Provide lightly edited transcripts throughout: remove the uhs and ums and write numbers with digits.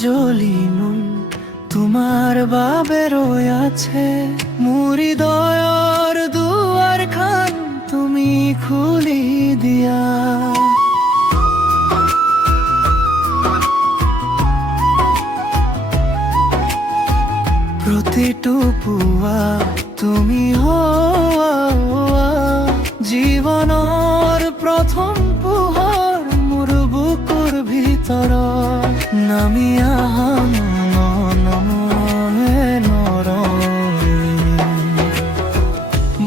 একাঞ্জলি মন তোমার বাবে রয়ে আছে, মোৰ হৃদয়ৰ দুৱাৰ খান তুমি খুলি দিয়া। প্ৰতিটো পুৱা তুমি হোৱা জীৱনৰ প্ৰথম পোহৰ, মোৰ বুকুৰ ভিতৰত নামি আহা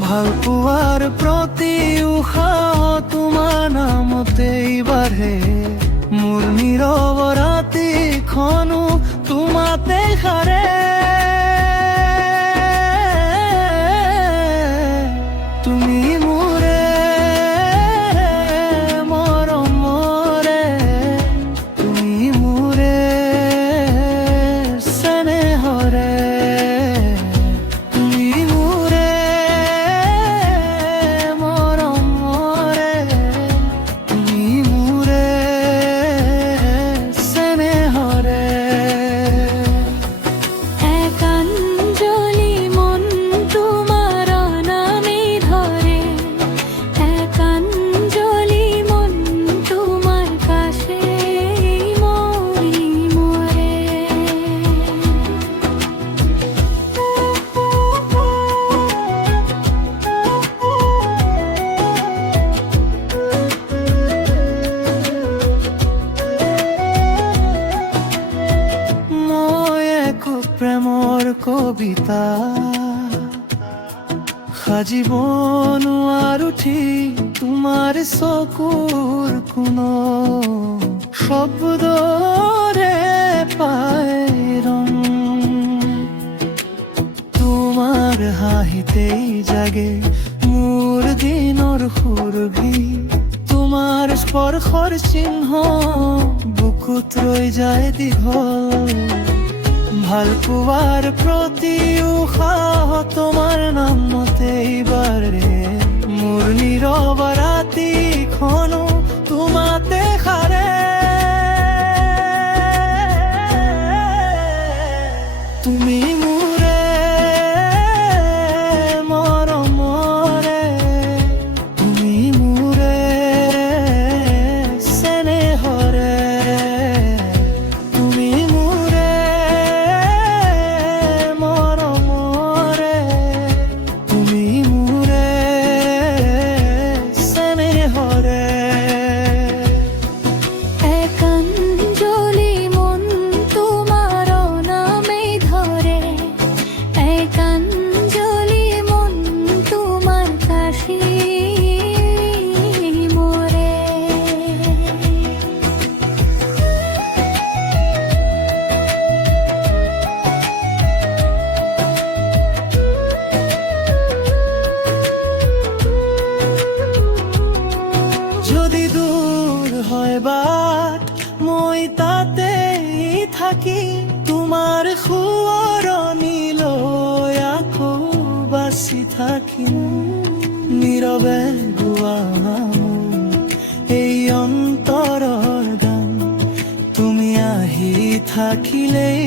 ভাল পোৱাৰ প্ৰতি উশাহ তোমাৰ নামতেই বাঢ়ে, মোৰ নীৰৱ ৰাতিখনো তোমাতে সাৰে। তুমি মোৰে মৰমৰে, তুমি মোৰে স্নেহৰে, তুমি মোৰে মৰমৰে, তুমি মোৰে স্নেহৰে। একাঞ্জলি মন তোমার নামে ধরে, একাঞ্জলি মন তোমার কাছে মরি মরে। মই এক প্ৰেমৰ কবিতা সাজিব নোৱাৰো ঠিক তোমাৰ চকুৰ কোনো শব্দৰে পায় ৰং, তোমাৰ হাঁহিতেই জাগে মোৰ দিনৰ সুৰভি, তোমাৰ স্পৰ্শৰ চিহ্ন বুকুত ৰৈ যায় দীঘল। ভাল পোৱাৰ প্ৰতি উশাহ তোমাৰ নামতেই বাঢ়ে, মোৰ নীৰৱ ৰাতিখনো তোমাতে সাৰে। তুমি মোৰে মৰমৰে, তুমি মোৰে স্নেহৰে, তুমি মোৰে মৰমৰে, তুমি মোৰে স্নেহৰে। একাঞ্জলি মন তোমার নামে ধরে, একাঞ্জলি মন তোমার কাছে মরে। যদি দূৰ হয় বাট মই তাতেই থাকি, তোমাৰ সোঁৱৰণিলৈ আকৌ বাচি থাকিম, নীৰৱে গোৱা এই অন্তৰৰ গান, তুমি আহি থাকিলেই